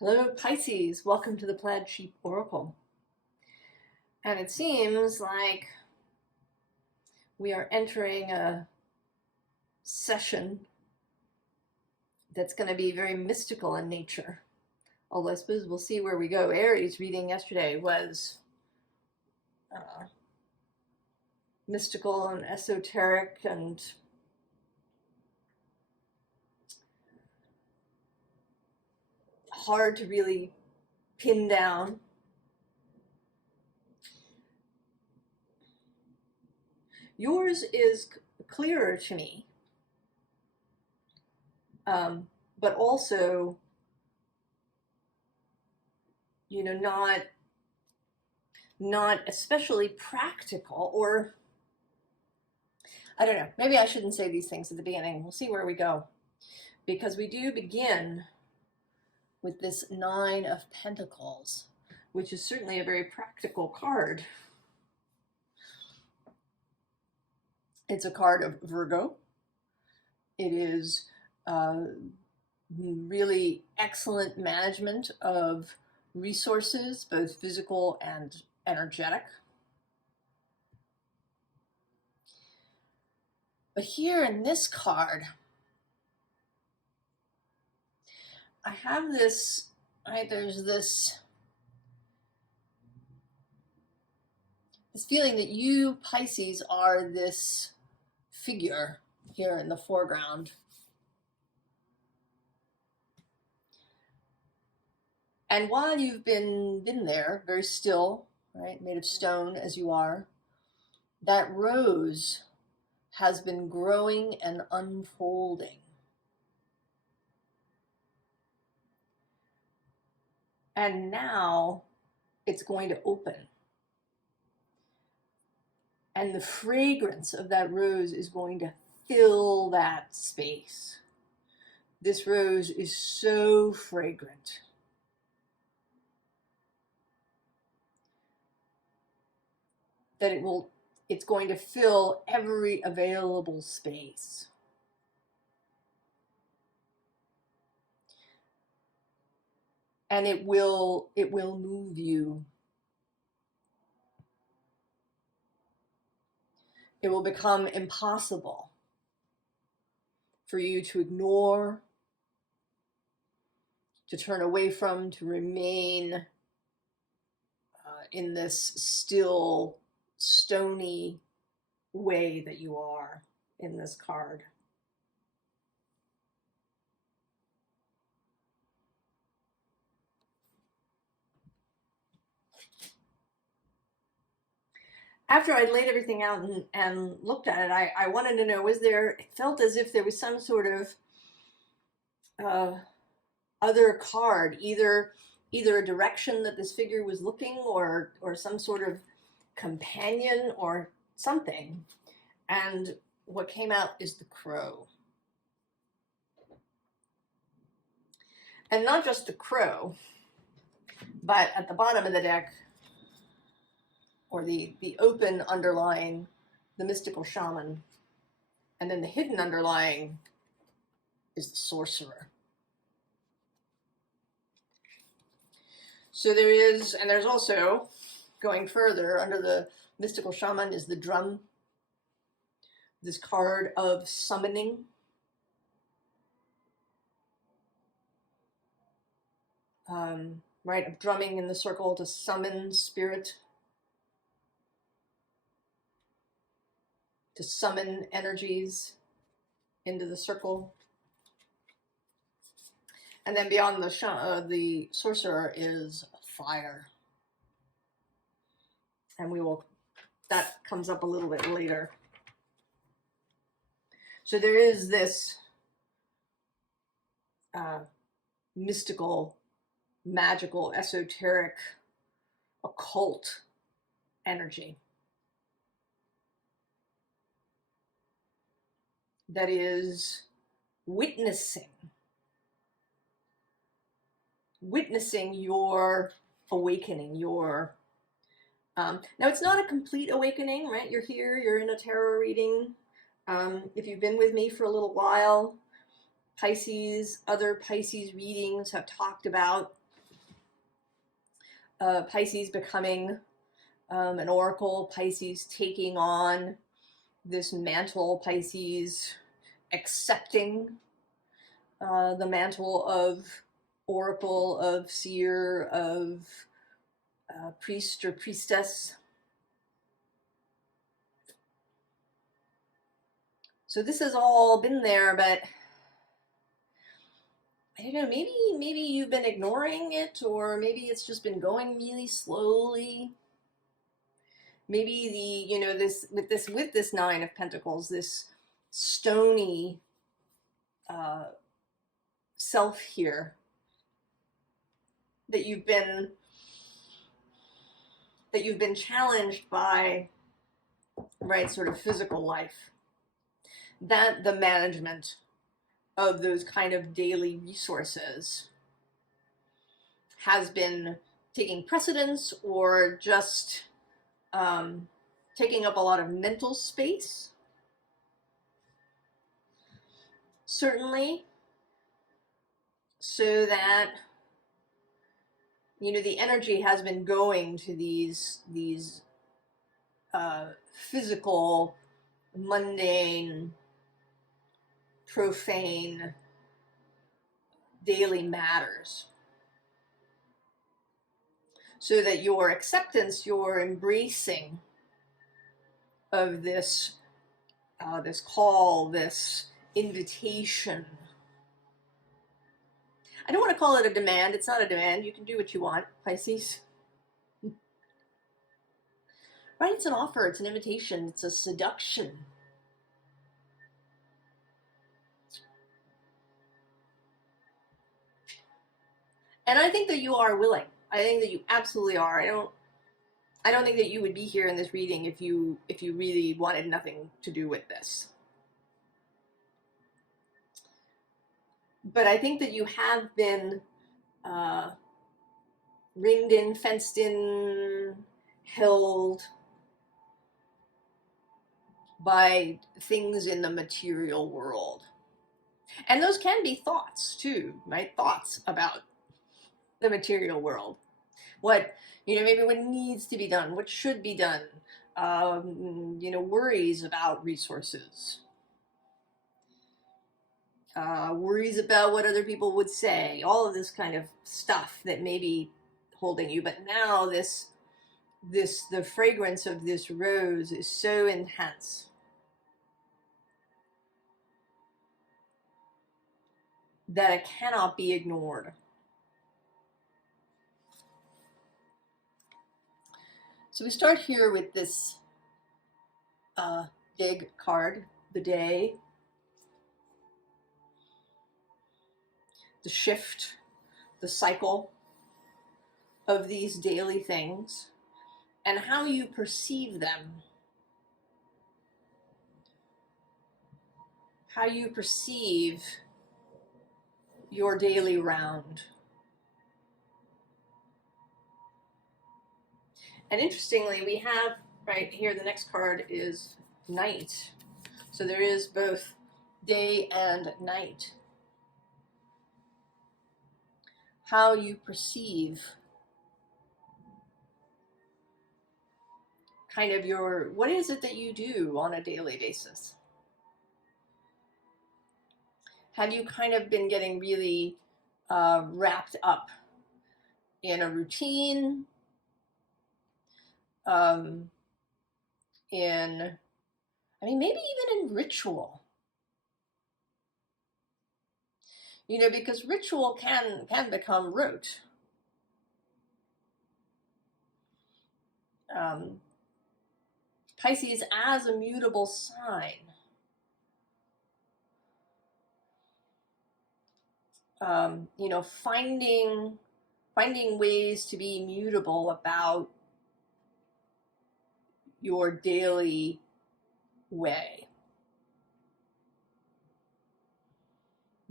Hello Pisces, welcome to the Plaid Sheep Oracle. And it seems like we are entering a session that's going to be very mystical in nature. Although I suppose we'll see where we go. Aries reading yesterday was mystical and esoteric and hard to really pin down. Yours is clearer to me, but also, not especially practical, or I don't know, maybe I shouldn't say these things at the beginning. We'll see where we go, because we do begin with this Nine of Pentacles, which is certainly a very practical card. It's a card of Virgo. It is really excellent management of resources, both physical and energetic. But here in this card, I have this, right, there's this feeling that you, Pisces, are this figure here in the foreground. And while you've been there, very still, right, made of stone as you are, that rose has been growing and unfolding. And now it's going to open. And the fragrance of that rose is going to fill that space. This rose is so fragrant. That it's going to fill every available space. And it will move you. It will become impossible for you to ignore, to turn away from, to remain in this still, stony way that you are in this card. After I'd laid everything out and looked at it, I wanted to know, it felt as if there was some sort of other card, either a direction that this figure was looking, or some sort of companion or something. And what came out is the crow. And not just a crow, but at the bottom of the deck, or the open underlying, the mystical shaman. And then the hidden underlying is the sorcerer. So there's also, going further, under the mystical shaman is the drum. This card of summoning. Right, of drumming in the circle to summon spirit. To summon energies into the circle. And then beyond the sorcerer is fire. And that comes up a little bit later. So there is this mystical, magical, esoteric, occult energy that is witnessing your awakening, now it's not a complete awakening, right? You're here, you're in a tarot reading. If you've been with me for a little while, other Pisces readings have talked about Pisces becoming an oracle, Pisces taking on this mantle, Pisces accepting the mantle of oracle, of seer, of priest or priestess. So this has all been there, but I don't know, maybe you've been ignoring it, or maybe it's just been going really slowly. Maybe the, you know, with this Nine of Pentacles, this stony self here that you've been challenged by, right, sort of physical life, that the management of those kind of daily resources has been taking precedence, or just taking up a lot of mental space, certainly, so that, you know, the energy has been going to these physical, mundane, profane, daily matters, so that your acceptance, your embracing of this this call, this invitation. I don't want to call it a demand. It's not a demand. You can do what you want, Pisces. Right? It's an offer. It's an invitation. It's a seduction. And I think that you are willing. I think that you absolutely are. I don't think that you would be here in this reading if you really wanted nothing to do with this. But I think that you have been ringed in, fenced in, held by things in the material world. And those can be thoughts too, right? Thoughts about the material world. What, you know, maybe what needs to be done, what should be done, you know, worries about resources, worries about what other people would say, all of this kind of stuff that may be holding you. But now the fragrance of this rose is so intense that it cannot be ignored. So we start here with this big card, the day, the shift, the cycle of these daily things, and how you perceive them. How you perceive your daily round. And interestingly, we have right here, the next card is night. So there is both day and night. How you perceive kind of your, what is it that you do on a daily basis? Have you kind of been getting really wrapped up in a routine, maybe even in ritual? You know, because ritual can become rote. Pisces as a mutable sign. You know, finding ways to be mutable about your daily way.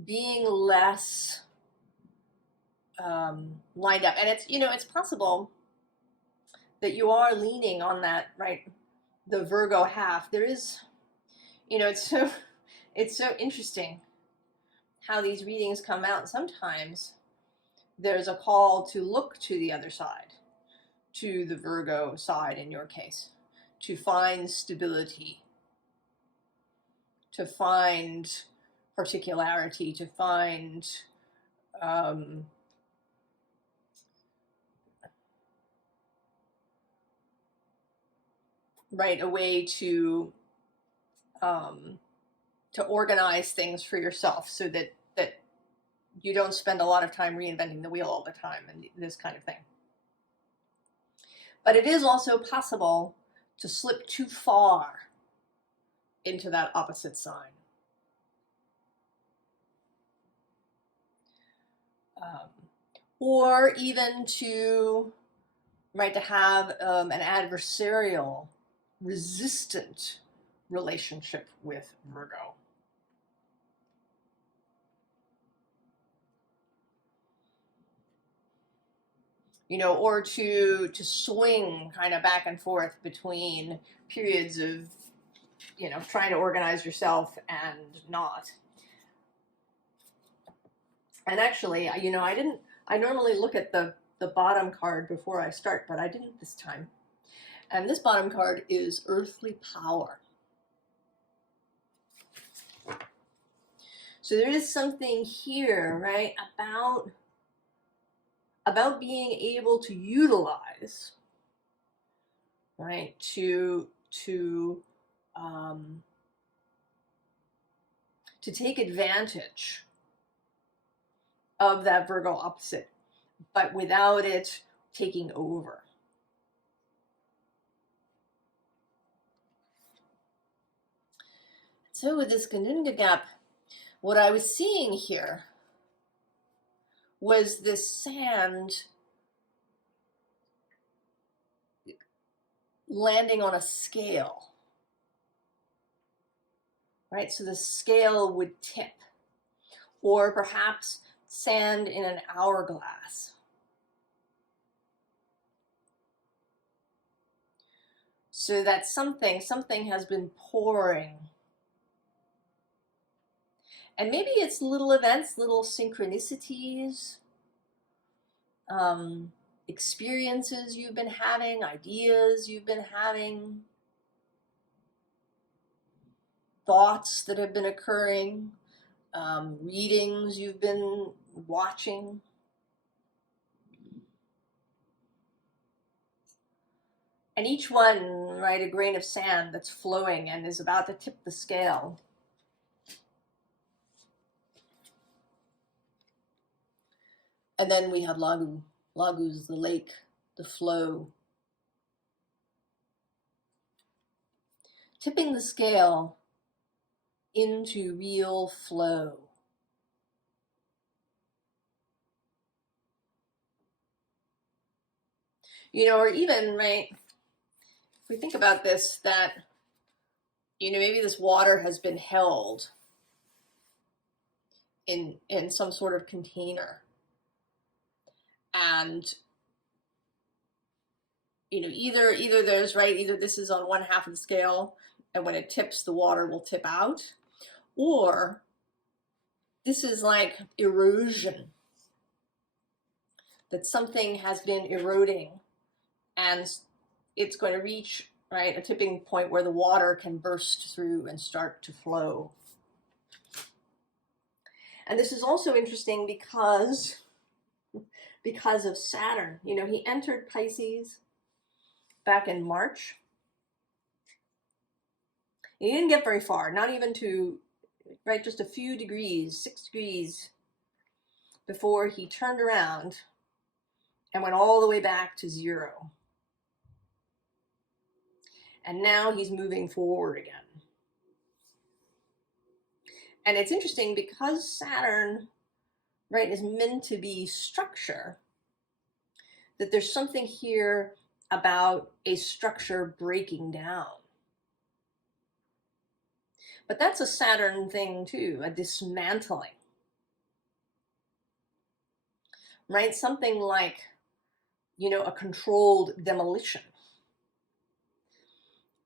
Being less lined up. And it's, you know, it's possible that you are leaning on that, right, the Virgo half. There is, you know, it's so interesting how these readings come out. Sometimes there's a call to look to the other side. to the Virgo side in your case, to find stability, to find particularity, to find right, a way to organize things for yourself so that you don't spend a lot of time reinventing the wheel all the time and this kind of thing. But it is also possible to slip too far into that opposite sign. Or even to, right, to have an adversarial, resistant relationship with Virgo. You know, or to swing kind of back and forth between periods of, you know, trying to organize yourself and not. And actually, you know, I normally look at the bottom card before I start, but I didn't this time. And this bottom card is Earthly Power. So there is something here, right, about being able to utilize, right, to take advantage of that Virgo opposite, but without it taking over. So with this Kanunga gap, what I was seeing here was this sand landing on a scale, right? So the scale would tip, or perhaps sand in an hourglass. So that something has been pouring. And maybe it's little events, little synchronicities, experiences you've been having, ideas you've been having, thoughts that have been occurring, readings you've been watching. And each one, right, a grain of sand that's flowing and is about to tip the scale. And then we have Lagu. Lagu's the lake, the flow. Tipping the scale into real flow. You know, or even, right, if we think about this, that, you know, maybe this water has been held in some sort of container. And, you know, either there's, right, either this is on one half of the scale, and when it tips, the water will tip out, or this is like erosion, that something has been eroding, and it's going to reach, right, a tipping point where the water can burst through and start to flow. And this is also interesting because of Saturn. You know, he entered Pisces back in March. He didn't get very far, not even to, right, just a few degrees, 6 degrees, before he turned around and went all the way back to 0. And now he's moving forward again. And it's interesting because Saturn, right, is meant to be structure, that there's something here about a structure breaking down. But that's a Saturn thing too, a dismantling. Right? Something like, you know, a controlled demolition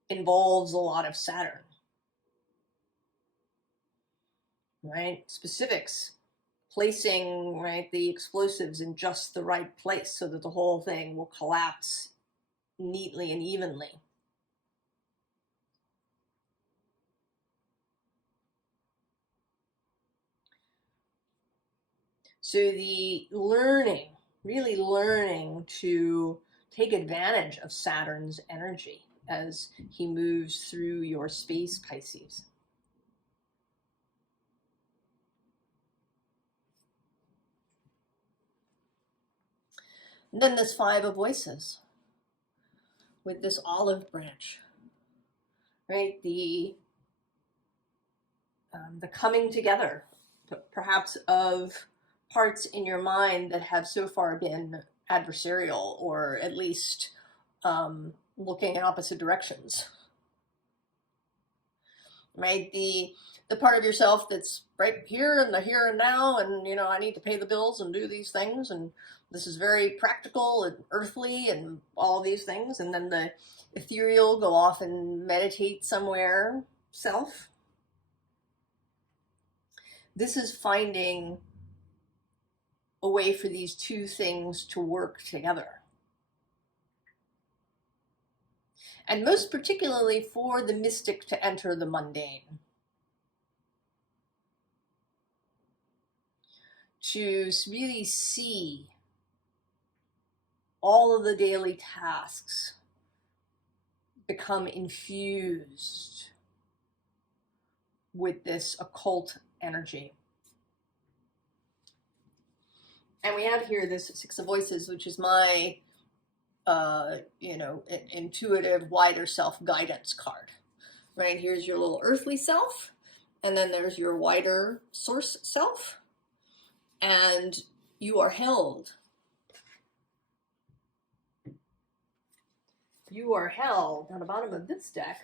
involves a lot of Saturn. Right? Specifics, placing, right, the explosives in just the right place so that the whole thing will collapse neatly and evenly. So the learning, really learning to take advantage of Saturn's energy as he moves through your space, Pisces. And then this Five of Voices with this olive branch, right? The coming together, perhaps of parts in your mind that have so far been adversarial, or at least looking in opposite directions. Right? The part of yourself that's right here in the here and now, and you know, I need to pay the bills and do these things, and this is very practical and earthly and all these things, and then the ethereal, go off and meditate somewhere self. This is finding a way for these two things to work together. And most particularly for the mystic to enter the mundane. To really see all of the daily tasks become infused with this occult energy. And we have here this Six of Voices, which is my intuitive wider self guidance card. Right, here's your little earthly self, and then there's your wider source self, and you are held. You are held on the bottom of this deck.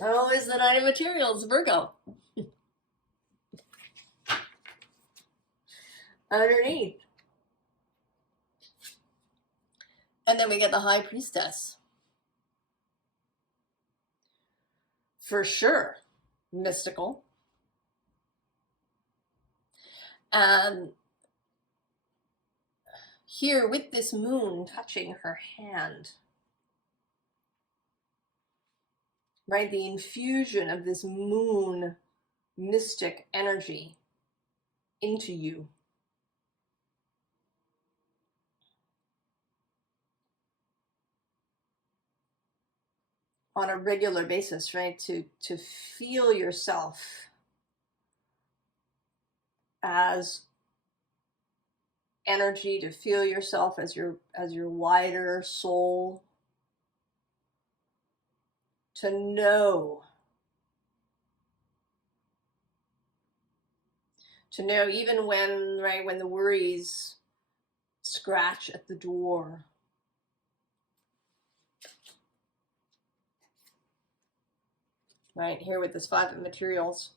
Oh, is the Nine of Materials, Virgo. Underneath. And then we get the High Priestess. For sure, mystical. And here with this moon touching her hand, right, the infusion of this moon mystic energy into you. On a regular basis, right, to feel yourself as energy, to feel yourself as your wider soul, to know even when, right, when the worries scratch at the door. Right, here with this Five of Materials,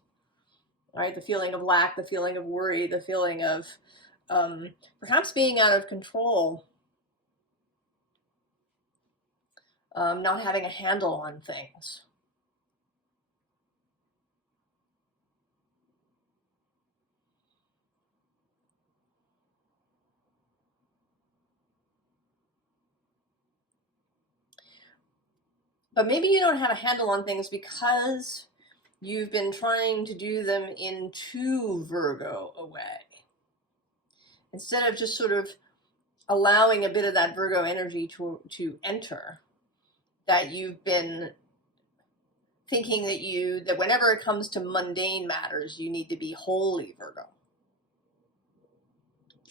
right, the feeling of lack, the feeling of worry, the feeling of perhaps being out of control, not having a handle on things. But maybe you don't have a handle on things because you've been trying to do them in too Virgo a way. Instead of just sort of allowing a bit of that Virgo energy to enter, that you've been thinking that whenever it comes to mundane matters, you need to be wholly Virgo.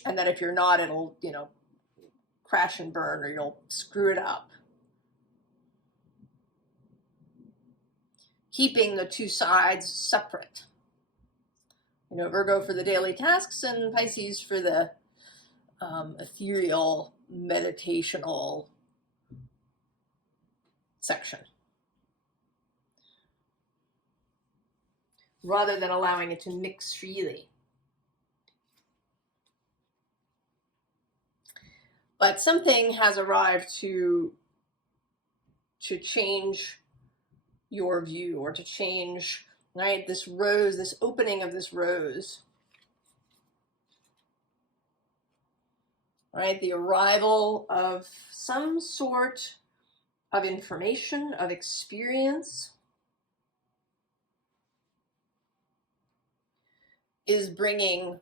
And that if you're not, it'll, crash and burn, or you'll screw it up. Keeping the two sides separate. Virgo for the daily tasks and Pisces for the ethereal, meditational section. Rather than allowing it to mix freely. But something has arrived to change your view, or to change, right, this rose, this opening of this rose. Right, the arrival of some sort of information, of experience, is bringing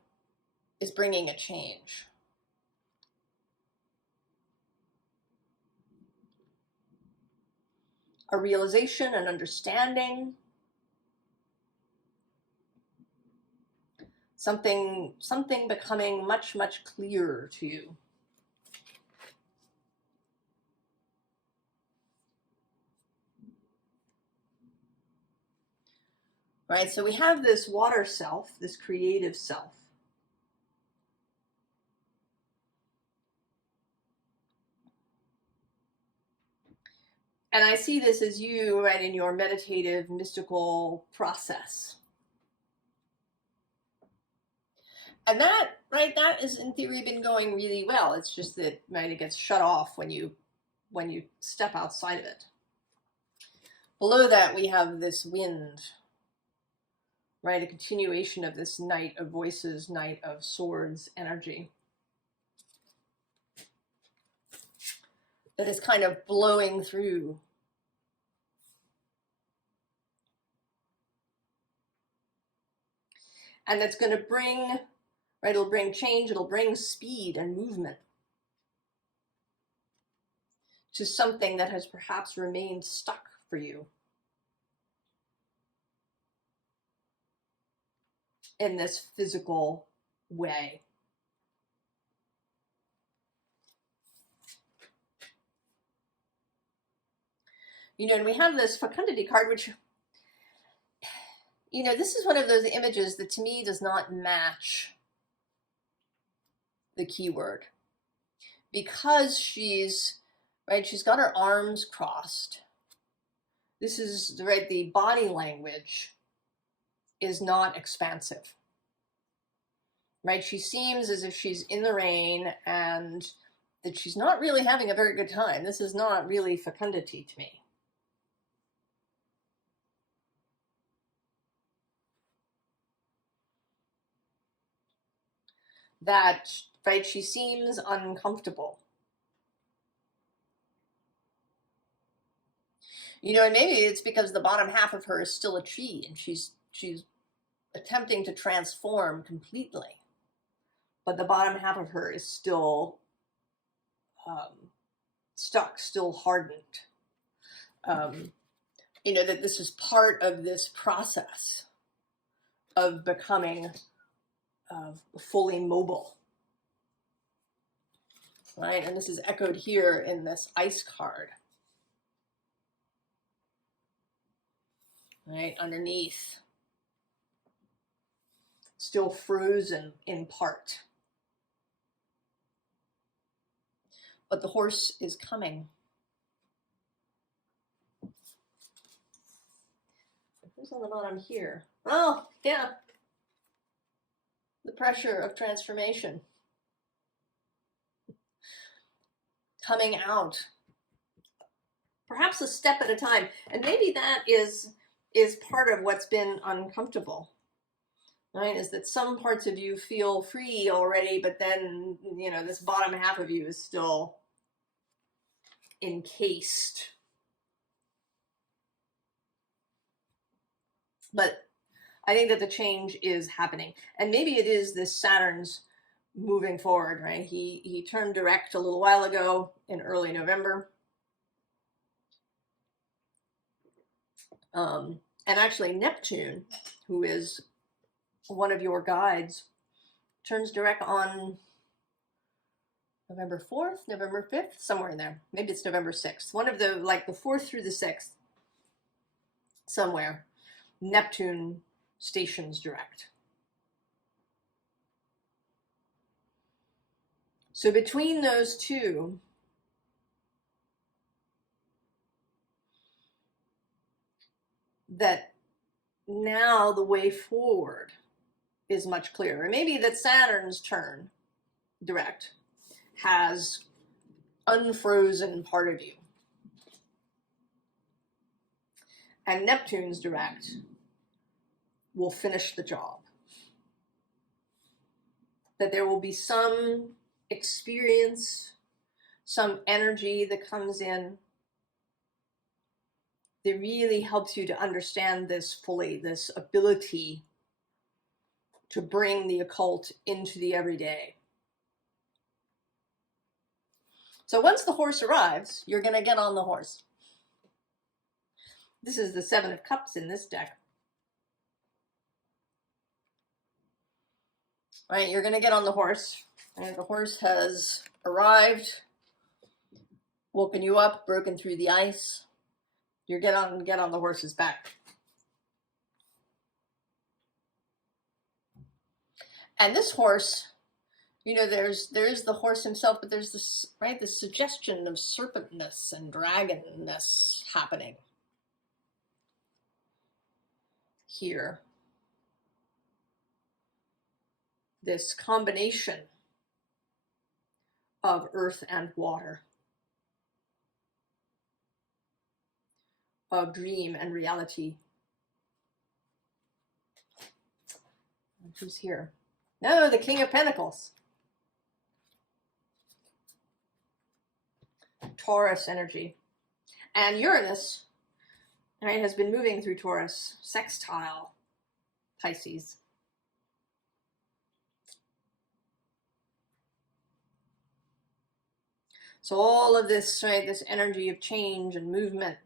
a change. A realization, an understanding, something becoming much, much clearer to you. Right, so we have this water self, this creative self. And I see this as you, right, in your meditative, mystical process. And that, right, that is in theory been going really well. It's just that, right, it gets shut off when you step outside of it. Below that, we have this wind, right, a continuation of this Knight of Voices, Knight of Swords energy that is kind of blowing through. And that's going to bring, right, it'll bring change, it'll bring speed and movement to something that has perhaps remained stuck for you in this physical way. You know, and we have this fecundity card, which, you know, this is one of those images that to me does not match the keyword. Because she's, right, she's got her arms crossed. This is, right, the body language is not expansive. Right, she seems as if she's in the rain and that she's not really having a very good time. This is not really fecundity to me. That, right, she seems uncomfortable. You know, and maybe it's because the bottom half of her is still a tree and she's attempting to transform completely. But the bottom half of her is still stuck, still hardened. You know, that this is part of this process of becoming fully mobile. Right, and this is echoed here in this ice card. Right, underneath. Still frozen in part. But the horse is coming. Who's on the bottom here? Oh, yeah. The pressure of transformation. Coming out. Perhaps a step at a time. And maybe that is part of what's been uncomfortable. Right? Is that some parts of you feel free already, but then, you know, this bottom half of you is still encased. But I think that the change is happening. And maybe it is this Saturn's moving forward, right? He turned direct a little while ago in early November. And actually Neptune, who is one of your guides, turns direct on November 4th, November 5th, somewhere in there. Maybe it's November 6th. One of the, like the 4th through the 6th, somewhere. Neptune stations direct. So between those two, that now the way forward is much clearer. Maybe that Saturn's turn direct has unfrozen part of you. And Neptune's direct will finish the job. That there will be some experience, some energy that comes in that really helps you to understand this fully, this ability to bring the occult into the everyday. So once the horse arrives, you're going to get on the horse. This is the Seven of Cups in this deck. Right, you're going to get on the horse, and the horse has arrived, woken you up, broken through the ice. You get on the horse's back. And this horse, you know, there's the horse himself, but there's this, right, this suggestion of serpentness and dragonness happening here. This combination of earth and water, of dream and reality. And who's here? No, the King of Pentacles. Taurus energy. And Uranus, right, has been moving through Taurus, sextile Pisces. So all of this, right, this energy of change and movement,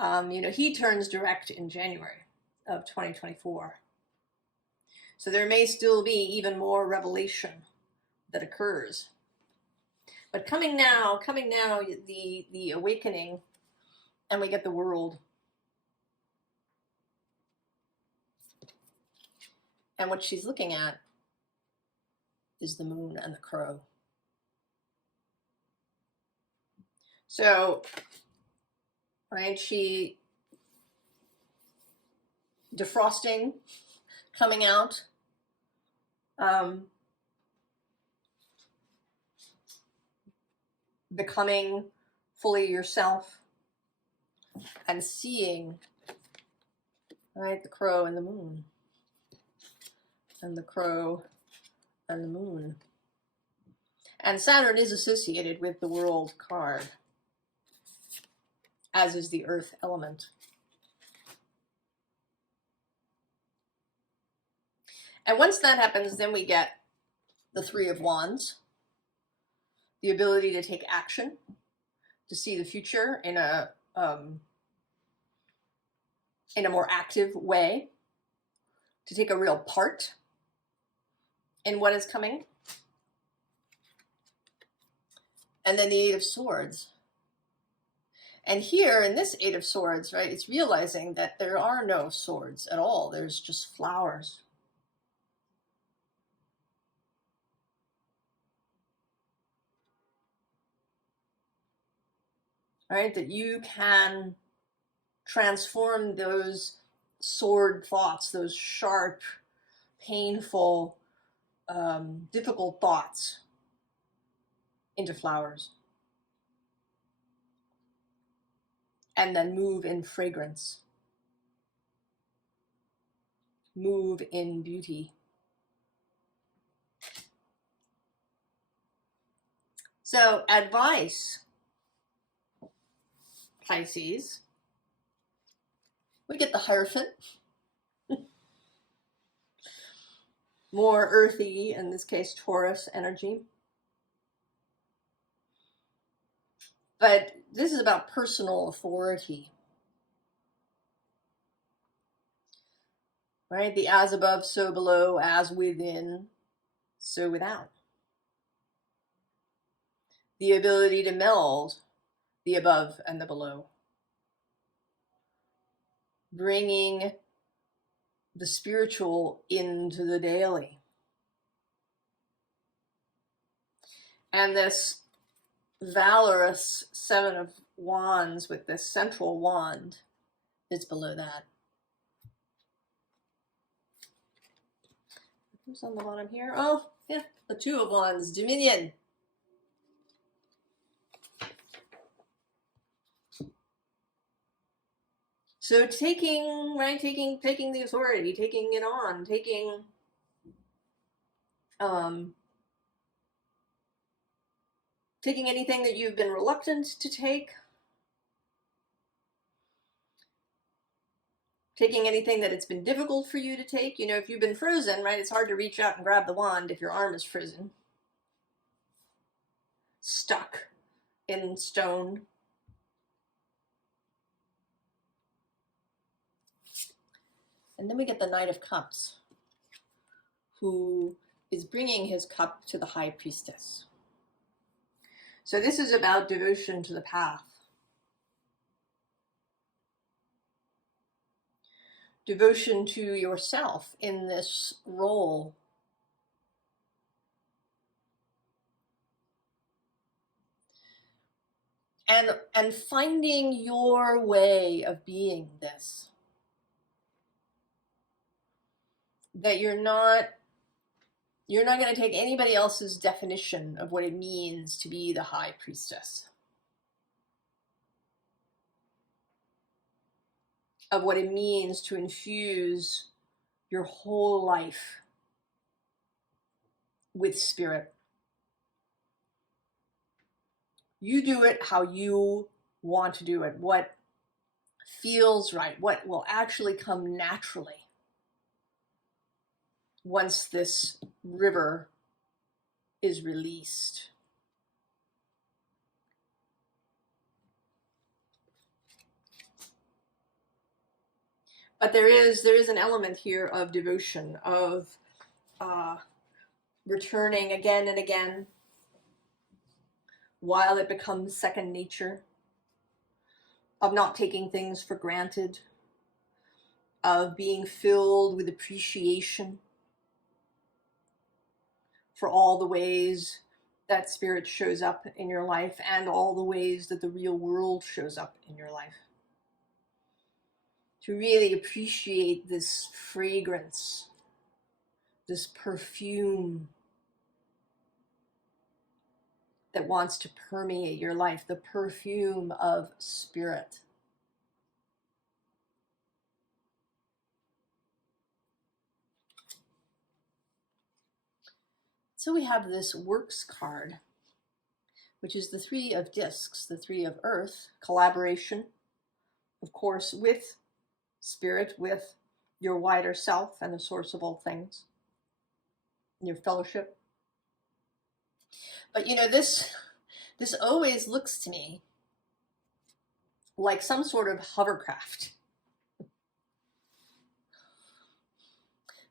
you know, he turns direct in January of 2024. So there may still be even more revelation that occurs. But coming now, the awakening, and we get the world. And what she's looking at is the moon and the crow. So, right, she defrosting, coming out, becoming fully yourself, and seeing, right, the crow and the moon, and the crow and the moon. And Saturn is associated with the world card, as is the earth element. And once that happens, then we get the Three of Wands, the ability to take action, to see the future in a more active way, to take a real part in what is coming. And then the Eight of Swords. And here in this Eight of Swords, right, it's realizing that there are no swords at all. There's just flowers. Right, that you can transform those sword thoughts, those sharp, painful, difficult thoughts into flowers. And then move in fragrance. Move in beauty. So, advice, Pisces. We get the Hierophant. More earthy, in this case, Taurus energy. But this is about personal authority. Right? The as above, so below, as within, so without. The ability to meld the above and the below. Bringing the spiritual into the daily. And this valorous Seven of Wands with this central wand is below that. Who's on the bottom here? Oh, yeah, the Two of Wands, Dominion. So taking, right, taking the authority, taking it on, taking taking anything that you've been reluctant to take, taking anything that it's been difficult for you to take. You know, if you've been frozen, right, it's hard to reach out and grab the wand if your arm is frozen, stuck in stone. And then we get the Knight of Cups, who is bringing his cup to the High Priestess. So this is about devotion to the path. Devotion to yourself in this role. And finding your way of being this. That you're not going to take anybody else's definition of what it means to be the High Priestess. Of what it means to infuse your whole life with spirit. You do it how you want to do it, what feels right, what will actually come naturally once this river is released. But there is an element here of devotion, of returning again and again while it becomes second nature, of not taking things for granted, of being filled with appreciation for all the ways that spirit shows up in your life and all the ways that the real world shows up in your life. To really appreciate this fragrance, this perfume that wants to permeate your life, the perfume of spirit. So we have this works card, which is the Three of Discs, the Three of Earth, collaboration, of course, with spirit, with your wider self and the source of all things, your fellowship. But you know, this always looks to me like some sort of hovercraft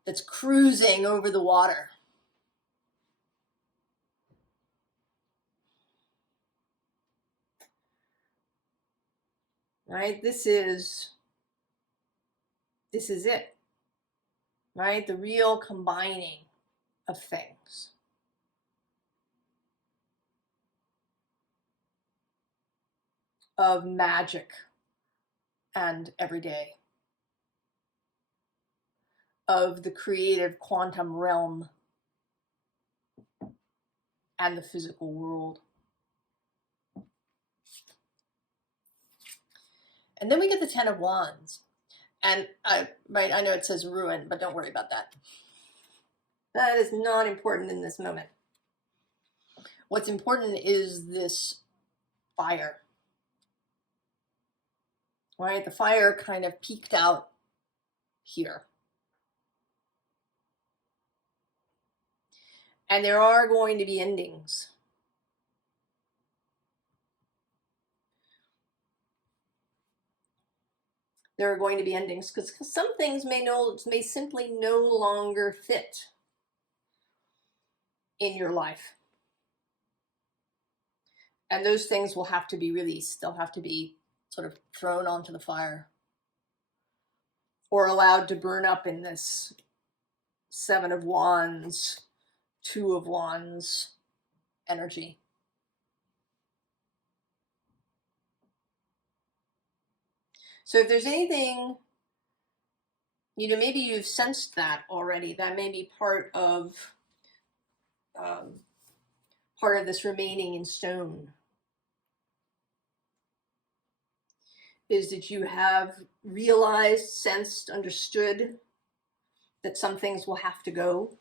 that's cruising over the water. Right? This is it. Right? The real combining of things. Of magic and everyday. Of the creative quantum realm and the physical world. And then we get the Ten of Wands. And I know it says ruin, but don't worry about that. That is not important in this moment. What's important is this fire. Right? The fire kind of peeked out here. And there are going to be endings. There are going to be endings because some things may simply no longer fit in your life. And those things will have to be released. They'll have to be sort of thrown onto the fire or allowed to burn up in this Seven of Wands, Two of Wands energy. So if there's anything, you know, maybe you've sensed that already. That may be part of this remaining in stone. Is that you have realized, sensed, understood that some things will have to go.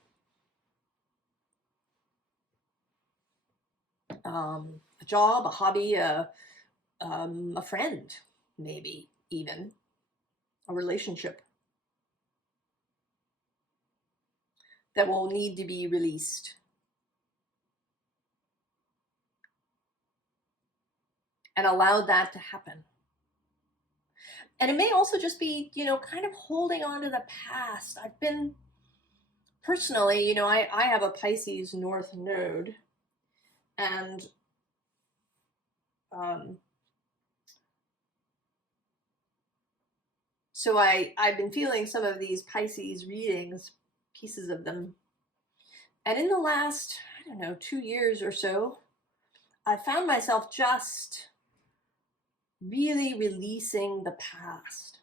A job, a hobby, a friend, maybe even. a relationship that will need to be released. And allow that to happen. And it may also just be, you know, kind of holding on to the past. I've been personally, you know, I have a Pisces North Node, and so I've been feeling some of these Pisces readings, pieces of them. And in the last, I don't know, 2 years or so, I found myself just really releasing the past.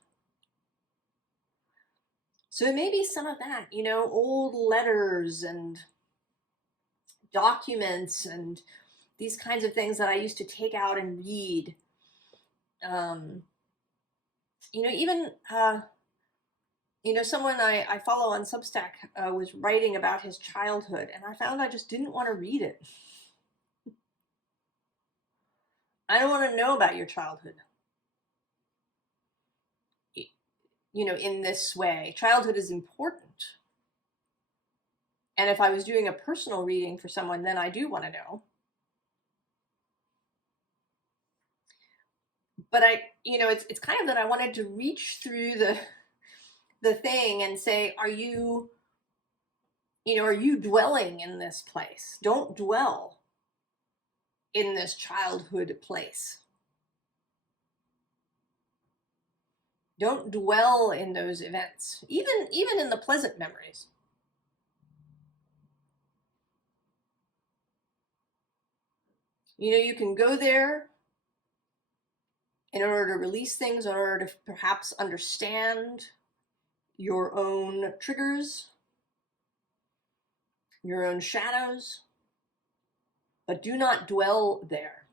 So it may be some of that, you know, old letters and documents and these kinds of things that I used to take out and read. You know, even, you know, someone I follow on Substack was writing about his childhood, and I found I just didn't want to read it. I don't want to know about your childhood, you know, in this way. Childhood is important. And if I was doing a personal reading for someone, then I do want to know. But you know, it's kind of that I wanted to reach through the thing and say, are you, you know, are you dwelling in this place? Don't dwell in this childhood place. Don't dwell in those events, even in the pleasant memories. You know, you can go there in order to release things, in order to perhaps understand your own triggers, your own shadows, but do not dwell there.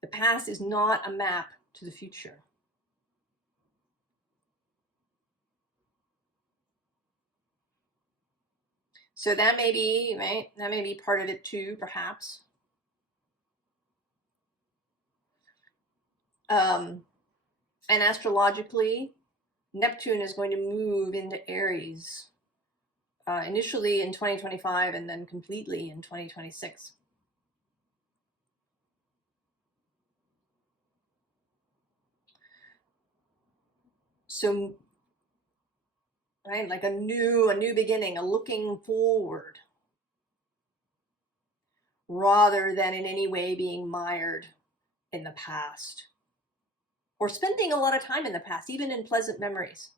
The past is not a map to the future. So that may be, right? That may be part of it too, perhaps. And astrologically, Neptune is going to move into Aries, initially in 2025 and then completely in 2026. So, right, like a new beginning, a looking forward, rather than in any way being mired in the past or spending a lot of time in the past, even in pleasant memories,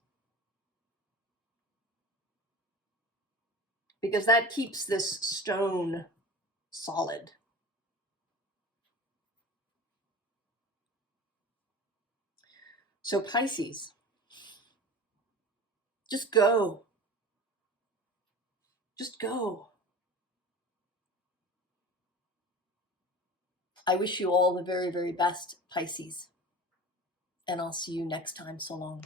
because that keeps this stone solid. So Pisces, just go. Just go. I wish you all the very, very best, Pisces. And I'll see you next time. So long.